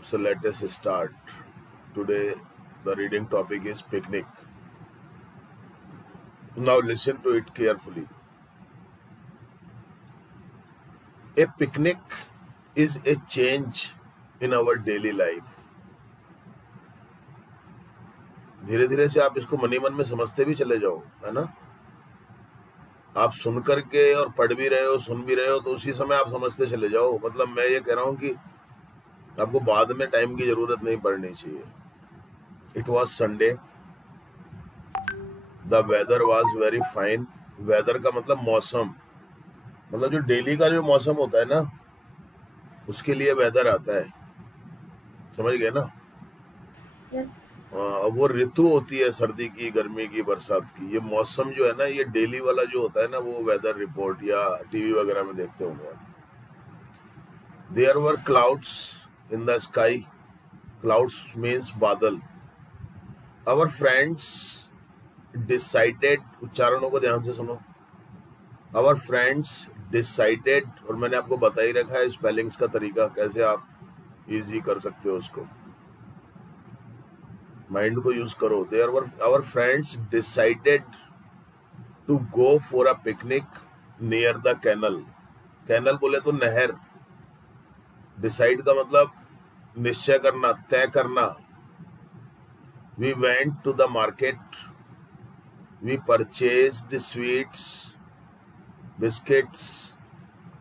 So let us start. Today the reading topic is picnic. Now listen to it carefully. A picnic is a change in our daily life. धीरे धीरे से आप इसको money मन में समझते भी चले जाओ, है ना। आप सुन करके और पढ़ भी रहे हो, सुन भी रहे हो, तो उसी समय आप समझते चले जाओ। मतलब मैं ये कह रहा हूं कि आपको बाद में टाइम की जरूरत नहीं पड़नी चाहिए। It was Sunday, the weather was very fine. Weather का मतलब मौसम, मतलब जो डेली का जो मौसम होता है ना, उसके लिए वेदर आता है, समझ गए ना। Yes. वो ऋतु होती है, सर्दी की, गर्मी की, बरसात की। ये मौसम जो है ना, ये डेली वाला जो होता है ना, वो वेदर रिपोर्ट या टीवी वगैरह में देखते होंगे। There were clouds in the sky. Clouds means बादल। आवर फ्रेंड्स डिसाइडेड, उच्चारणों को ध्यान से सुनो। आवर फ्रेंड्स डिसाइडेड, और मैंने आपको बता ही रखा है स्पेलिंग्स का तरीका, कैसे आप इजी कर सकते हो उसको। माइंड को यूज करो। There were our friends decided to go for a picnic near the canal. Canal बोले तो नहर। डिसाइड का मतलब निश्चय करना, तय करना। We went to the market, we purchased sweets, biscuits,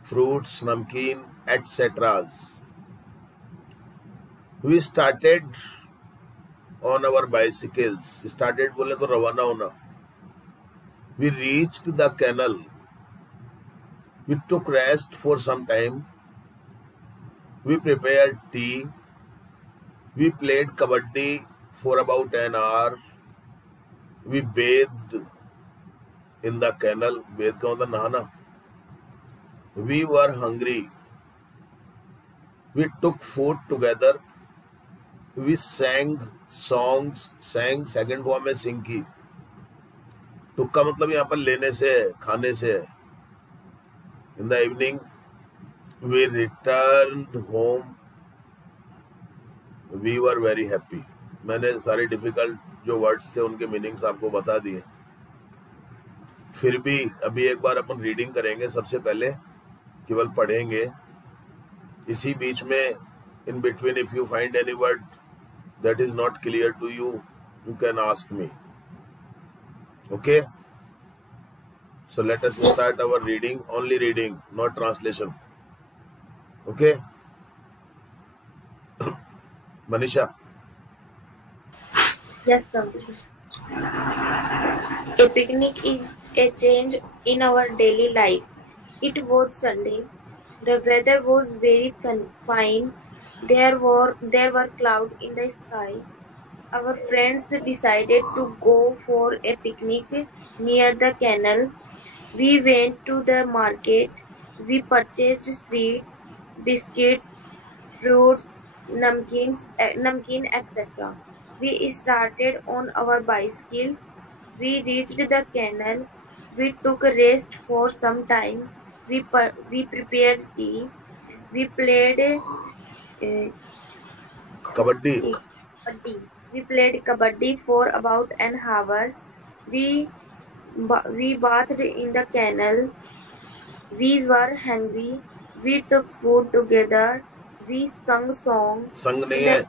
fruits, namkeen, etceteras. We started on our bicycles. Started बोले तो रवाना होना। We reached the canal. We took rest for some time. We prepared tea. We played kabaddi for about an hour. We bathed in the canal. Bathe का मतलब नहाना। We were hungry. We took food together. We sang songs. sang second form में सिंग की। टुक का मतलब यहाँ पर लेने से, खाने से। In the evening we returned home. We were very happy. मैंने सारे डिफिकल्ट जो वर्ड्स थे उनके मीनिंग्स आपको बता दिए। फिर भी अभी एक बार अपन रीडिंग करेंगे। सबसे पहले केवल पढ़ेंगे। इसी बीच में in between if you find any word that is not clear to you, you can ask me. Okay, so let us start our reading. Only reading, not translation. Okay, Manisha. Yes, sir. A picnic is a change in our daily life. It was Sunday. The weather was very fine. There were clouds in the sky. Our friends decided to go for a picnic near the canal. We went to the market. We purchased sweets, biscuits, fruits, namkeen, etc. We started on our bicycles. We reached the canal. We took a rest for some time. We prepared tea. We played Kabaddi. kabaddi. We played kabaddi for about an hour. We bathed in the canal. We were hungry. We took food together. We sung songs. संग नहीं है,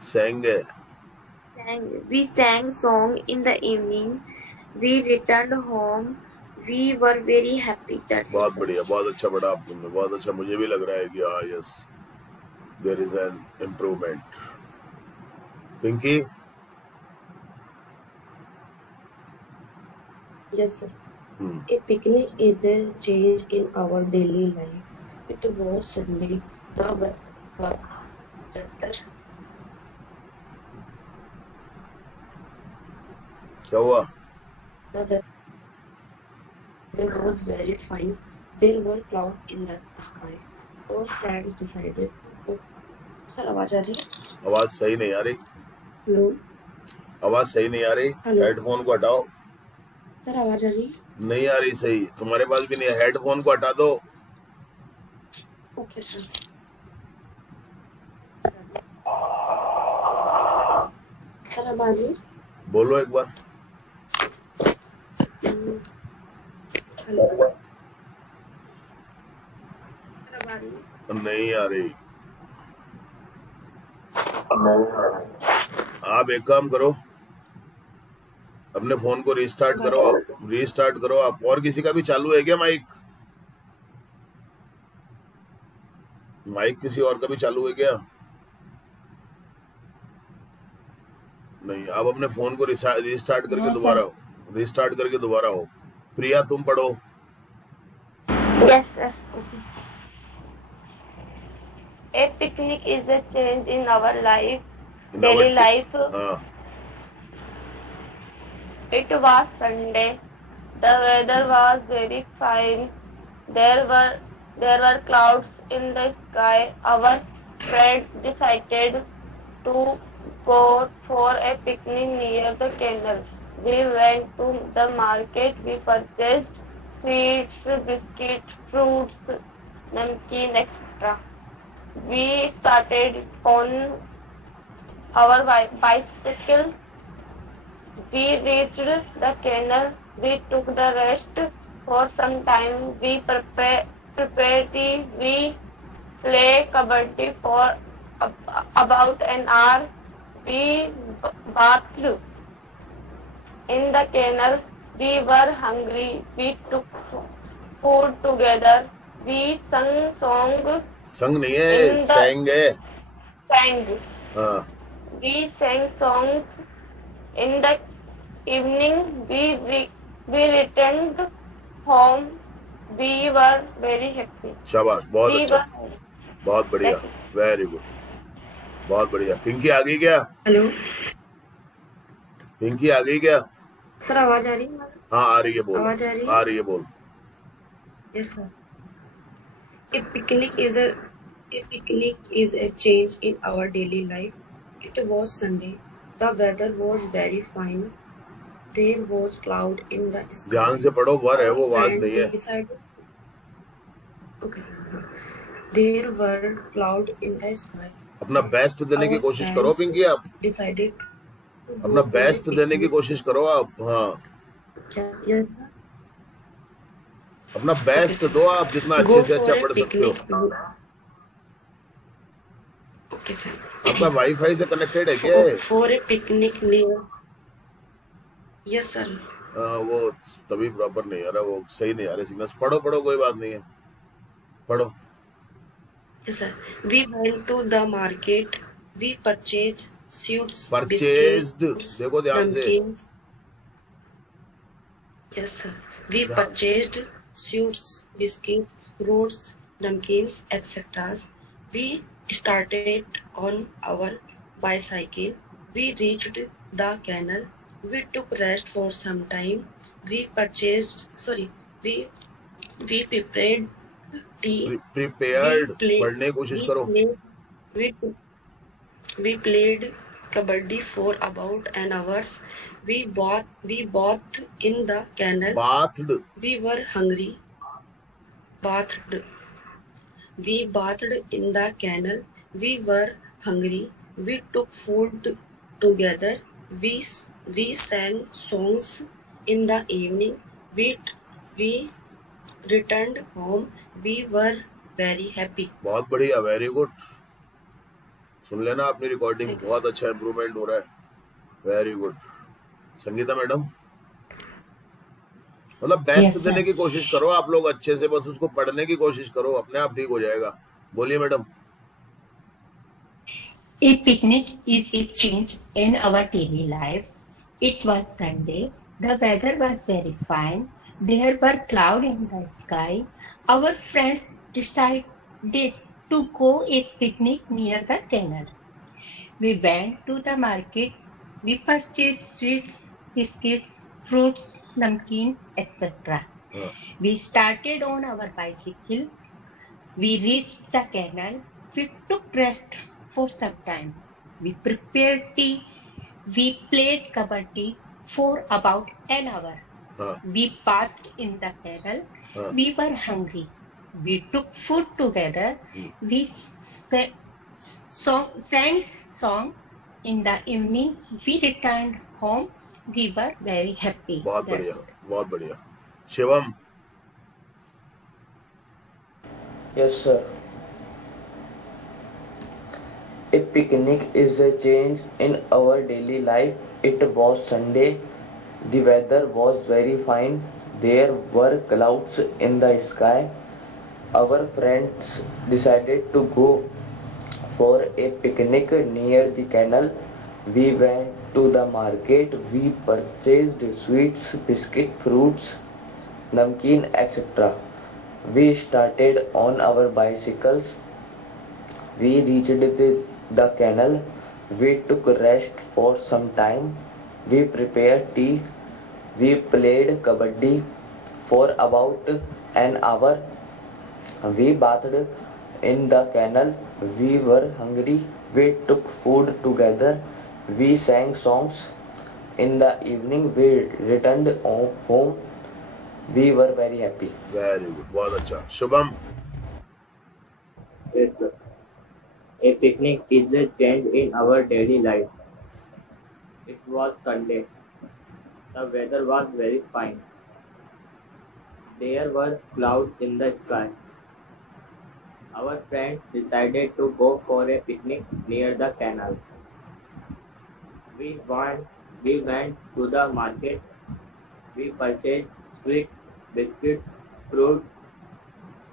sang है। We sang song in the evening. We returned home. We were very happy. That's बहुत it. बढ़िया, बहुत अच्छा पढ़ा आप तुमने, बहुत अच्छा। मुझे भी लग रहा है कि हाँ, yes, there is an improvement. Pinky. Yes, sir. A picnic is a change in our daily life. It was Sunday. The weather. क्या हुआ? The weather was very fine. There were clouds in the sky. Our friends decided to. Sir, आवाज आ रही है? आवाज सही नहीं आ रही। Hello. आवाज सही नहीं आ रही। Hello. हेडफोन को हटाओ। Sir, आवाज आ रही है? नहीं आ रही सही। तुम्हारे पास भी नहीं है, हेडफोन को हटा दो। Okay, sir. सर अब आ रही? बोलो एक बार। हेलो सर अब आ रही है? नहीं आ रही। आप एक काम करो, अपने फोन को रीस्टार्ट करो आप। और किसी का भी चालू है क्या माइक? माइक किसी और का भी चालू है क्या? नहीं। आप अपने फोन को रीस्टार्ट करके दोबारा हो। प्रिया तुम पढ़ो। Yes, sir. A picnic is a change in our life, daily life. हाँ It was Sunday. The weather was very fine. There were clouds in the sky. Our friends decided to go for a picnic near the canal. We went to the market. We purchased sweets, biscuits, fruits, namkeen, etc. We started on our bicycle. We reached the canal. We took the rest for some time. We prepared tea. We played kabaddi for about an hour. We bathed in the canal. We were hungry. We took food together. We संग नहीं है, sang है। हाँ We sang songs in the evening. We returned home. We were very happy. शाबाश, बहुत We अच्छा, were बहुत बढ़िया, वेरी गुड, बहुत बढ़िया। पिंकी आ गई क्या? हेलो पिंकी आ गई क्या? सर आवाज आ रही है? हाँ आ रही है, बोल। आवाज आ रही है? आ रही है, बोल। Yes, sir. A picnic is a change in our daily life. It was Sunday. The weather was very fine. There was cloud in the sky. ध्यान से पढ़ो, वर है वो, Our आवाज friend नहीं है। decided. Okay, sir. There were cloud in the sky. अपना best देने की Our कोशिश करो friends पिंकी, आप decided to अपना go for बेस्ट a देने की picnic. कोशिश करो आप। हाँ, Yes, sir. अपना बेस्ट दो आप, जितना अच्छे Go से for अच्छा a पढ़ सकते हो। picnic. Okay, sir. अपना वाईफाई से कनेक्टेड है क्या? For a picnic near. Yes, sir. वो तभी प्रॉपर नहीं आ रहा, वो सही नहीं आ रहे सिग्नल्स। पढ़ो पढ़ो, कोई बात नहीं है, पढ़ो। Yes, sir. We went to the market. We purchased sweets, purchased, biscuits, देखो ध्यान से। namkins. Yes, sir. We ध्यान। purchased sweets, biscuits, fruits, namkins, etc. We started on our bicycle. We reached the canal. We took rest for some time. We prepared tea. Prepared, We played. पढ़ने की कोशिश We करो। played. We played kabaddi for about an hour. We bathed in the canal. Bathed, We were hungry. Bathed. We bathed in the canal. We were hungry. We took food together. We sang songs in the evening. We returned home. We were very happy. बहुत बढ़िया, very good. सुन लेना अपनी recording, बहुत अच्छा improvement हो रहा है, very good. Sangeeta madam, मतलब बेस्ट Yes, देने sir. की कोशिश करो आप लोग अच्छे से, बस उसको पढ़ने की कोशिश करो, अपने आप ठीक हो जाएगा। बोलिए madam. A picnic is a change in our daily life. It was Sunday. The weather was very fine. There were clouds in the sky. Our friends decided to go a picnic near the canal. We went to the market. We purchased sweets, biscuits, fruits, namkeen, etc. हाँ, We started on our bicycle. We reached the canal. We took rest for some time. We prepared tea. We played kabaddi for about an hour. हाँ, We bathed in the canal. हाँ, We were hungry. We took food together. We sang song In the evening, we returned home. We were very happy. बहुत That's बढ़िया, it. बहुत बढ़िया. Shivam, Yes, sir. A picnic is a change in our daily life. It was Sunday. The weather was very fine. There were clouds in the sky. Our friends decided to go for a picnic near the canal. We went to the market. We purchased sweets, biscuit, fruits, namkeen, etc. We started on our bicycles. We reached the canal. We took rest for some time. We prepared tea. We played kabaddi for about an hour. We bathed in the canal. We were hungry. We took food together. We sang songs. In the evening, we returned home. We were very happy. very good, बहुत अच्छा. Shubham, Yes, sir. A picnic is a change in our daily life. It was Sunday. The weather was very fine. There were clouds in the sky. Our friends decided to go for a picnic near the canal. We went to the market. We purchased sweets, biscuits, fruit,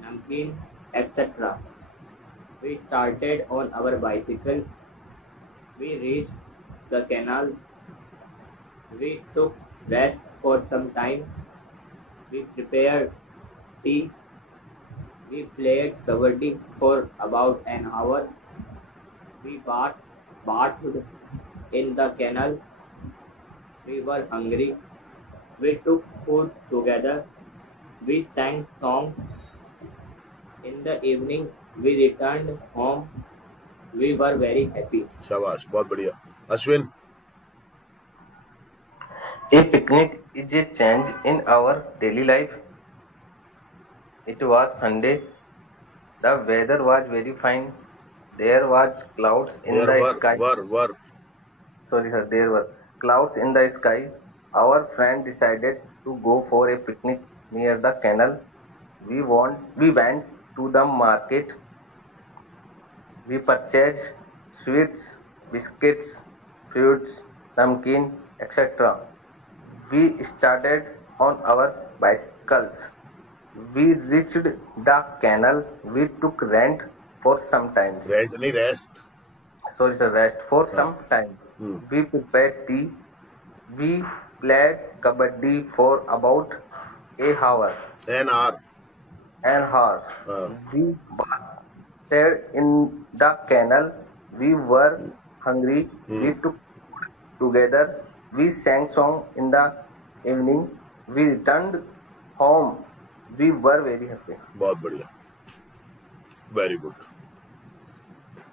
namkeen, etc. We started on our bicycle. We reached the canal. We took rest for some time. We prepared tea. We played kabaddi for about an hour. We bathed in the canal. We were hungry. We took food together. We sang songs. In the evening, we returned home. We were very happy. शाबाश, बहुत बढ़िया. Ashwin, A picnic is a change in our daily life. It was Sunday. The weather was very fine. There was clouds in there the sky. were. Sorry, sir. There were clouds in the sky. Our friend decided to go for a picnic near the canal. We went to the market. We purchased sweets, biscuits, fruits, namkeen, etc. We started on our bicycles. We reached the canal. We took rent for some time. Rent नहीं, rest. Sorry, sir, rest for हाँ. some time. We prepared tea. We played kabaddi for about an hour. An hour. हाँ. We bathed in the canal. We were hungry. We took food together. We sang song in the evening. We returned home. We were very happy. बहुत बढ़िया. Very good.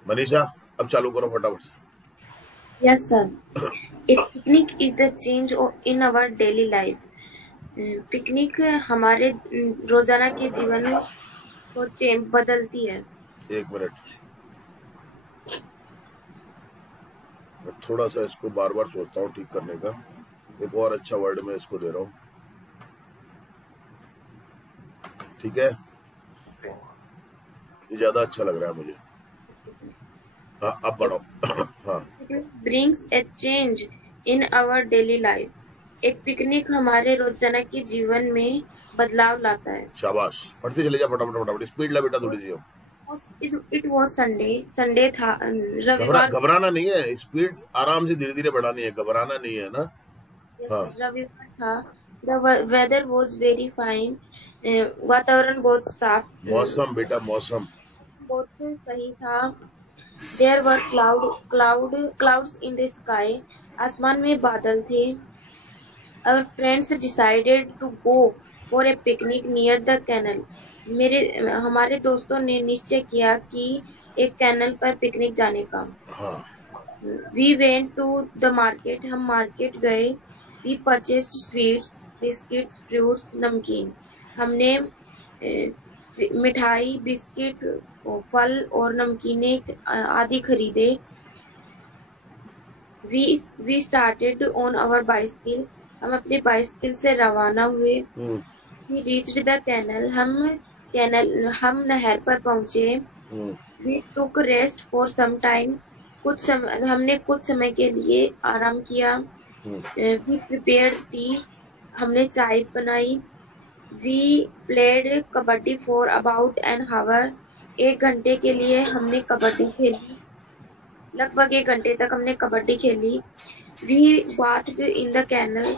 Manisha, अब चालू करो फटाफट से. Yes, sir. A picnic is a change in our daily life. Picnic हमारे रोजाना के जीवन को बदलती है. एक मिनट, मैं थोड़ा सा इसको बार बार सोचता हूँ ठीक करने का. एक और अच्छा वर्ड मैं इसको दे रहा हूँ. ठीक है, ये ज्यादा अच्छा लग रहा है मुझे. हाँ, अब पढ़ो. हाँ, Brings a change in our daily life. एक पिकनिक हमारे रोजाना के जीवन में बदलाव लाता है. शाबाश. पढ़ते चले जा फटाफट. स्पीड ला बेटा थोड़ी सी. It was Sunday. संडे था, रविवार. घबराना नहीं है. स्पीड आराम से धीरे धीरे बढ़ानी है. घबराना नहीं है ना. हाँ. रविवार था. The weather was very fine. वातावरण बहुत साफ. मौसम बेटा, मौसम बहुत सही था. There were clouds in the sky. आसमान में बादल थे. Our friends decided to go for a picnic near the canal. हमारे दोस्तों ने निश्चय किया कि एक कैनल पर पिकनिक जाने का. हाँ. We went to the market. हम मार्केट गए. We purchased sweets, biscuits, fruits, नमकीन. हमने मिठाई, बिस्किट, फल और नमकीनें आदि खरीदे. We started on our bicycle. हम अपनी बाइसिकल से रवाना हुए. We reached the canal. हम नहर पर पहुंचे. We took rest for some time. हमने कुछ समय के लिए आराम किया. We prepared tea. हमने चाय बनाई. We played kabaddi for about an hour. 1 घंटे के लिए हमने कबड्डी खेली. लगभग 1 घंटे तक हमने कबड्डी खेली. We bathed in the canal.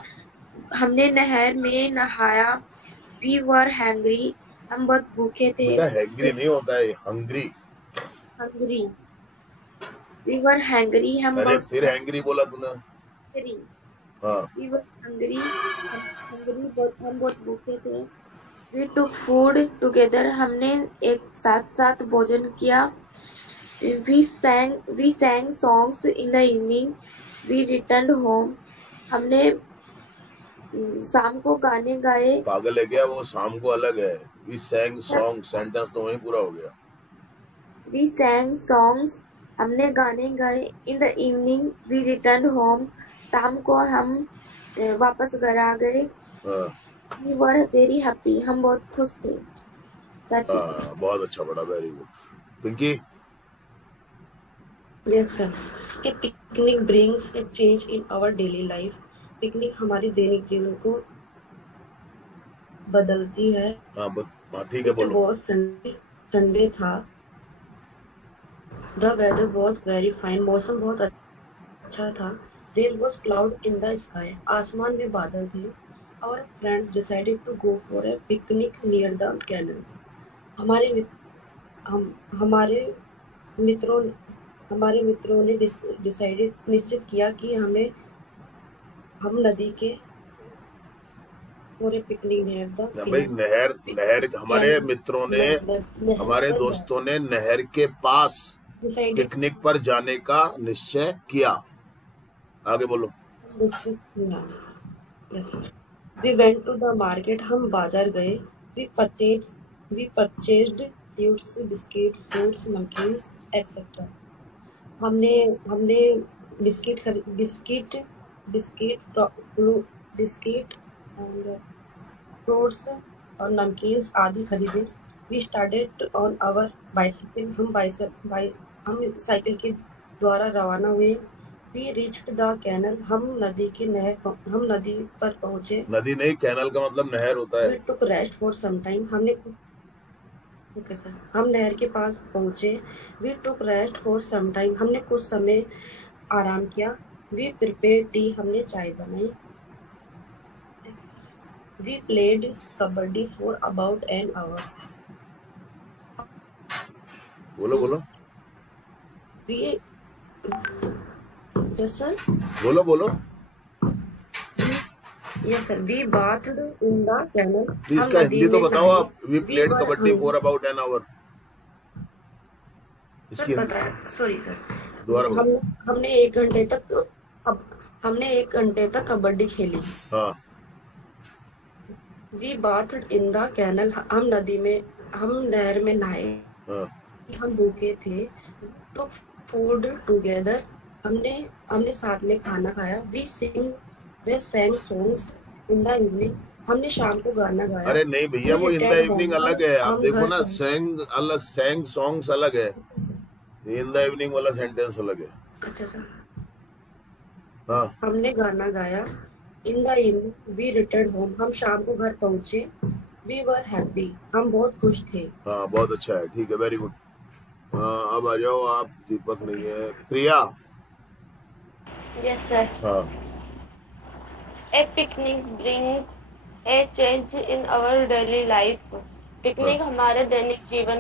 हमने नहर में नहाया. We were hungry. हम बहुत भूखे थे. हैंग्री नहीं होता है, hungry. Hungry. We were hungry. हम अरे बहुत फिर हैंग्री बोला तूने. hungry. हाँ. We were hungry. हम बहुत भूखे थे. We took food together. हमने एक साथ भोजन किया. We sang songs in the evening. We returned home. हमने शाम को गाने गाए. पागल है क्या वो? शाम को अलग है. We sang song, सेंटेंस तो वहीं पूरा हो गया. We sang songs. हमने गाने गाए. In the evening we returned home. शाम को हम वापस घर आ गए. We were very happy. हम बहुत खुश थे. That's it. बहुत अच्छा पढ़ा. Very good. Pinky. Yes, sir. A picnic brings a change in our daily life. Picnic हमारी दैनिक जीवन को बदलती है. ठीक है, बोलो. वो संडे था. The weather was very fine. मौसम बहुत अच्छा था. There was cloud in the sky. आसमान में बादल थे. Our friends decided to go for a picnic near the canal. हमारे मित्रों ने निश्चित किया कि हम नदी के पूरे पिकनिक नियर द भाई नहर हमारे मित्रों ने हमारे दोस्तों ने नहर के पास पिकनिक पर जाने का निश्चय किया. आगे बोलो. We went to the market. हम बाजार गए. We purchased sweets, biscuits, fruits, namkeens, etc. हमने बिस्किट और फ्रूट्स और नमकीन्स आदि खरीदे. We started on our bicycle. हम साइकिल के द्वारा रवाना हुए. We reached the canal. हम नदी पर पहुंचे. नदी नहीं, कैनल का मतलब नहर होता है. We took rest for some time. हम नहर के पास पहुंचे. We took rest for some time. हमने कुछ समय आराम किया. We prepared tea. हमने चाय बनाई. We played kabaddi for about an hour. बोलो. Yes, sir. बोलो. Yes, sir. We bathed in the canal. इसका हिंदी तो बताओ आप. We played kabaddi for about an hour. Sir बताया. Sorry sir. दोबारा बोलो. हमने 1 घंटे तक कबड्डी खेली. हाँ. We bathed in the canal. हम नहर में नहाए. हाँ. हम भूखे थे. took food together. हमने साथ में खाना खाया. We sang songs in the evening. हमने शाम को गाना गाया. अरे नहीं भैया, वो इन द इवनिंग अलग है. आप देखो ना, sang songs अलग है. इन द इवनिंग वाला सेंटेंस अलग है. अच्छा सर. हाँ. हमने गाना गाया. In the evening we returned home. हम शाम को घर पहुंचे. We were happy. हम बहुत खुश थे. हाँ, बहुत अच्छा है. ठीक है, वेरी गुड. अब आ जाओ आप. दीपक नहीं है. प्रिया. Yes, sir. हाँ. A picnic brings a change in our daily life. Picnic हमारे दैनिक जीवन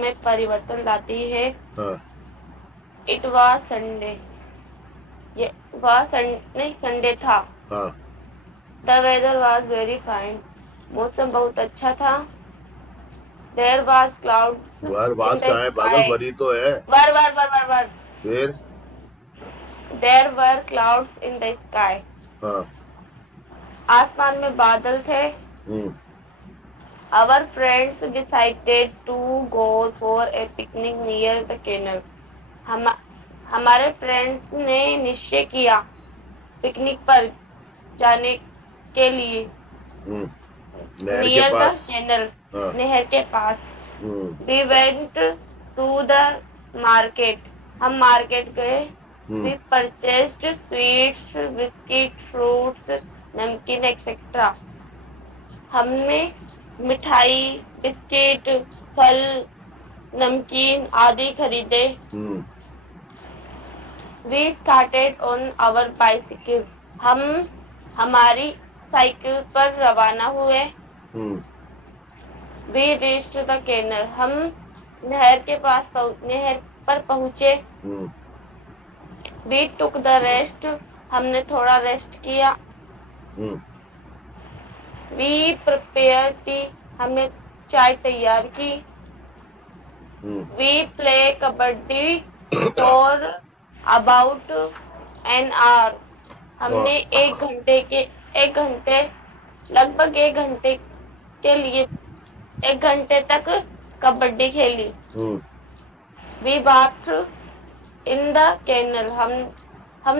में परिवर्तन लाती है. हाँ. It was Sunday. ये संडे था. हाँ. The weather was very fine. मौसम बहुत अच्छा था. There was clouds. वास कहाँ है? पागल, बरी तो है. बार. फिर There were clouds in the sky. हाँ. आसमान में बादल थे. Our friends decided to go for a picnic near the canal. हमारे फ्रेंड्स ने निश्चय किया पिकनिक पर जाने के लिए नहर के नियर द पास। कैनल, हाँ। नहर के पास। We went to the market, हम मार्केट गए। We purchased sweets, biscuit, fruits, namkeen etcetera, हमने मिठाई, बिस्किट, फल, नमकीन आदि खरीदे। We started on our bicycle, हम हमारी साइकिल पर रवाना हुए। We reached the canal, हम नहर पर पहुँचे। We took the rest, हमने थोड़ा रेस्ट किया। We prepared tea, हमने चाय तैयार की। We play kabaddi for about an hour, हमने लगभग एक घंटे के लिए 1 घंटे तक कबड्डी खेली। We bathed in the canal, हम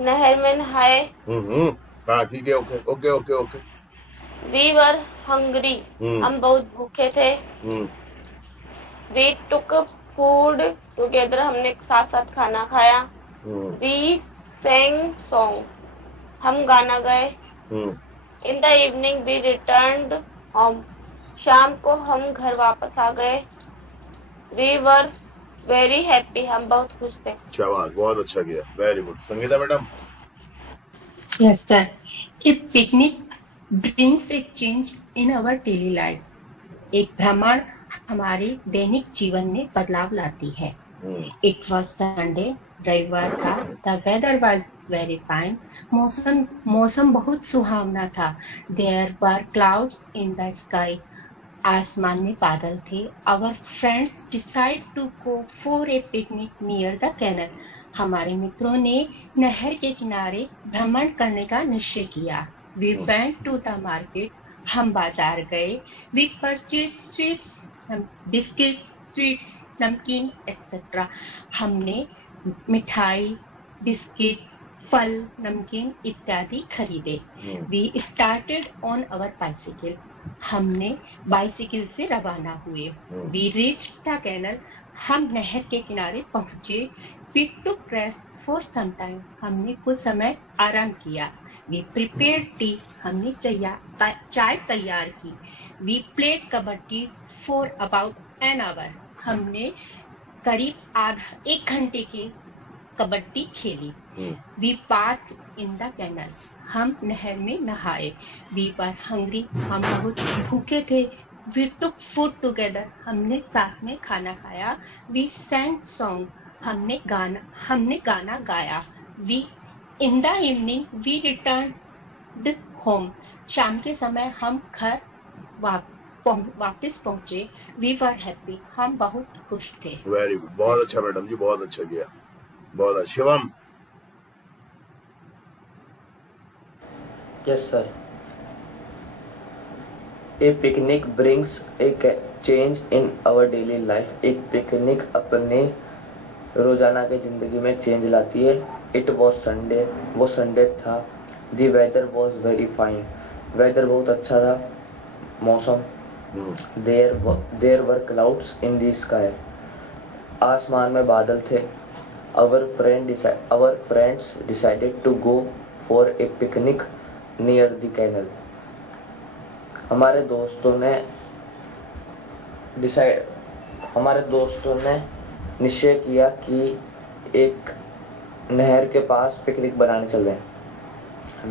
नहर में नहाए। हाँ ठीक है, ओके। We were hungry, हम बहुत भूखे थे। We took food together, हमने साथ खाना खाया। We sang song, हम गाना गए। In the evening we returned home, शाम को हम घर वापस आ गए। We were very happy, हम बहुत खुश थे। शाबाश, बहुत अच्छा किया, very good. Sangeeta madam. Yes sir, a picnic brings a change in our daily life. एक भ्रमण हमारे दैनिक जीवन में बदलाव लाती है। It was Sunday, रविवार था। The weather was very fine, मौसम बहुत सुहावना था। There were clouds in the sky, आसमान में बादल थे। Our friends decided to go for a picnic near the canal, हमारे मित्रों ने नहर के किनारे भ्रमण करने का निश्चय किया। We went to the market, हम बाजार गए। We purchased sweets, biscuit, sweets, नमकीन एक्सेट्रा, हमने मिठाई, बिस्किट, फल, नमकीन इत्यादि खरीदे। We started on our bicycle, हमने बाइसिकल से रवाना हुए। We reached the canal, हम नहर के किनारे पहुंचे। We took rest for some time, हमने कुछ समय आराम किया। We prepared tea, हमने चाय तैयार की। We played kabaddi for about an hour, हमने करीब 1 घंटे की कबड्डी खेली। We bathed in the canal, हम नहर में नहाए। We were hungry, हम बहुत भूखे थे। We took food together, हमने साथ में खाना खाया। We sang song, हमने गाना गाया। In the evening we returned home, शाम के समय हम घर वापस पहुंचे। We were happy, हम बहुत खुश थे। वेरी गुड, बहुत अच्छा मैडम जी, बहुत अच्छा किया, बहुत अच्छा। Shivam. Yes sir, a picnic brings a change in our daily life, एक पिकनिक अपने रोजाना की जिंदगी में चेंज लाती है। It was Sunday, वो संडे था। The weather was very fine, weather बहुत अच्छा था, मौसम। There were clouds in the sky, आसमान में बादल थे। Our friends decided to go for a picnic near the canal, हमारे दोस्तों ने निश्चय किया कि एक नहर के पास पिकनिक बनाने चले।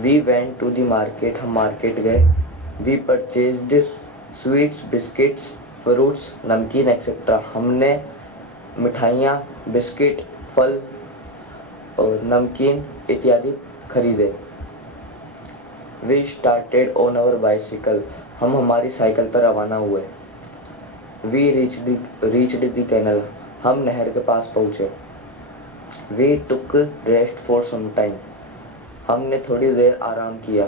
We went to the market, हम मार्केट गए। We purchased sweets, biscuits, fruits, नमकीन एक्सेट्रा, हमने मिठाइयाँ, बिस्किट, फल और नमकीन इत्यादि खरीदे। We started on our bicycle, हम हमारी साइकिल पर रवाना हुए। We reached the canal, हम नहर के पास पहुँचे। We took rest for some time, हमने थोड़ी देर आराम किया।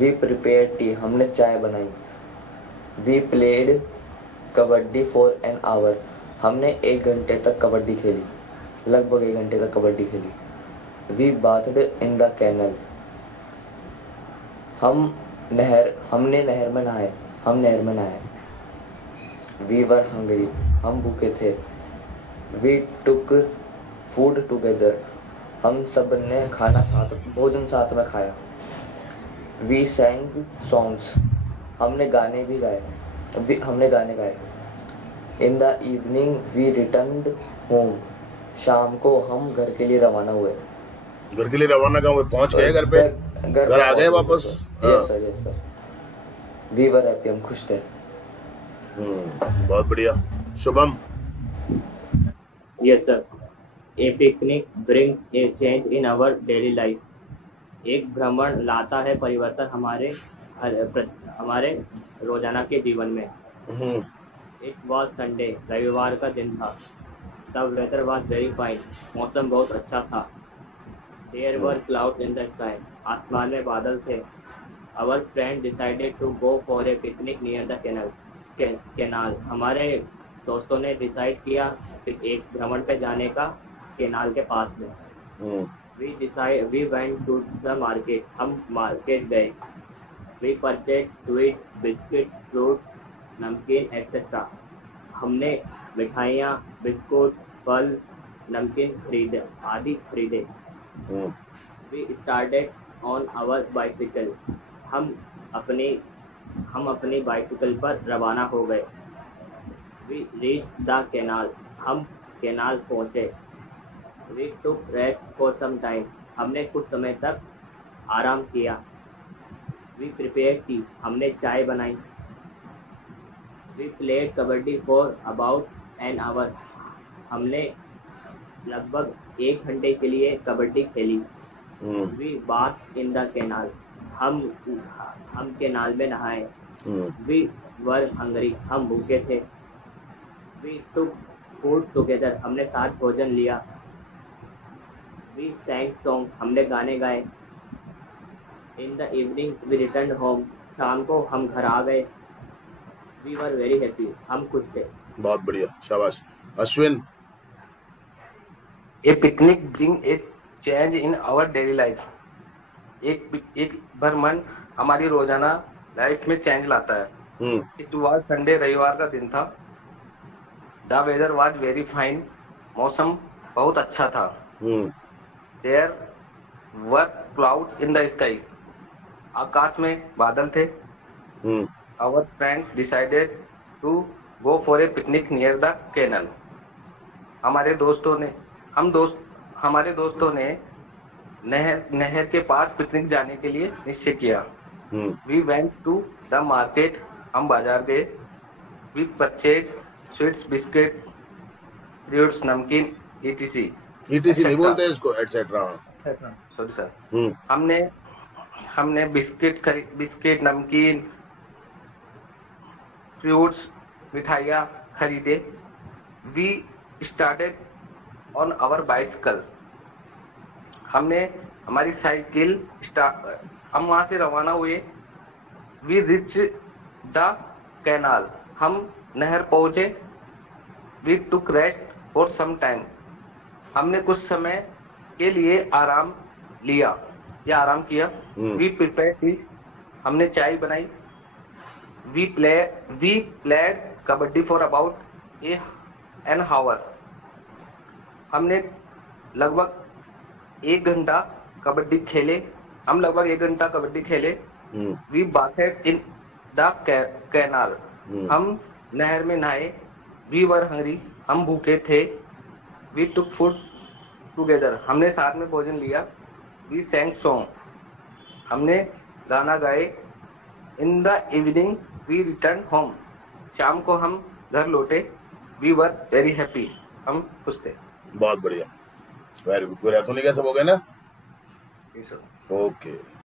We prepared tea, हमने चाय बनाई। We played kabaddi for an hour, हमने 1 घंटे तक कबड्डी खेली। लगभग 1 घंटे तक कबड्डी खेली। We bathed in the canal, हमने नहर में नहाए। वी वर हंग्री, हम भूखे थे। वी टुक फूड टुगेदर, हम सब ने भोजन साथ में खाया। वी सैंग सॉन्ग्स, हमने गाने गाए। In the evening we returned home, शाम को हम घर के लिए रवाना हुए। घर के लिए रवाना कहाँ हुए? पहुंच गए घर पे? घर आ गए वापस? Yes sir. We were happy, हम खुश थे। बहुत बढ़िया। Shubham? Yes sir. A picnic brings a change in our daily life. एक भ्रमण लाता है परिवर्तन हमारे रोजाना के जीवन में। इट वॉज संडे, रविवार का दिन था। The weather was very fine, मौसम बहुत अच्छा था। There were clouds in the sky, आसमान में बादल थे। Our friend decided to go for a picnic near the canal, हमारे दोस्तों ने डिसाइड किया एक भ्रमण पे जाने का केनाल के पास में। We went to the market, हम मार्केट गए। We purchase sweet, biscuit, fruit, namkeen etcetera, हमने मिठाइयाँ, बिस्कुट, फल, नमकीन आदि खरीदे। We started on our bicycle, हम अपनी बाइसिकल पर रवाना हो गए। वी रीच द कैनाल, हम कैनाल पहुँचे। We took rest for some time, हमने कुछ समय तक आराम किया। वी प्रिपेयर टी, हमने चाय बनाई। We played kabaddi for about an hour, हमने लगभग 1 घंटे के लिए कबड्डी खेली। We bath in the canal, हम कैनाल में नहाए। वी वर हंगरी, हम भूखे थे। वी टुक फूड टुगेदर, हमने साथ भोजन लिया। वी सैंग सॉन्ग, हमने गाने गाए। In the evening we return home, शाम को हम घर आ गए। वी वर वेरी हैप्पी, हम खुश थे। बहुत बढ़िया, शाबाश। Ashwin? A picnic bring a change in our daily life, एक भ्रमण हमारी रोजाना लाइफ में चेंज लाता है। इट वाज संडे, रविवार का दिन था। The weather was very fine, मौसम बहुत अच्छा था। There were clouds in the sky, आकाश में बादल थे। Our friends decided to go for a picnic near the canal, हमारे दोस्तों ने नहर के पास पिकनिक जाने के लिए निश्चय किया। We went to the market, हम बाजार गए। We purchase sweets, biscuit, fruits, namkeen etc नहीं बोलते इसको, एटसेट्रा। Sorry sir. हमने बिस्किट, नमकीन, फ्रूट्स, मिठाइयाँ खरीदे। We started on our bicycle, हमने हमारी साइकिल हम वहाँ से रवाना हुए। वी रिच द कैनाल, हम नहर पहुँचे। We took rest for some time, हमने कुछ समय के लिए आराम लिया या आराम किया। वी प्रिपेयर टी, हमने चाय बनाई। We played kabaddi for about an hour, हमने लगभग 1 घंटा कबड्डी खेले। We bathed in the canal, हम नहर में नहाए। वी वर हंग्री, हम भूखे थे। वी टुक फूड टुगेदर, हमने साथ में भोजन लिया। वी सैंग सॉन्ग, हमने गाना गाए। In the evening we return home, शाम को हम घर लौटे। वी वर वेरी हैप्पी, हम खुश थे। बहुत बढ़िया, वेरी गुड। कैसे हो गए ना? ओके।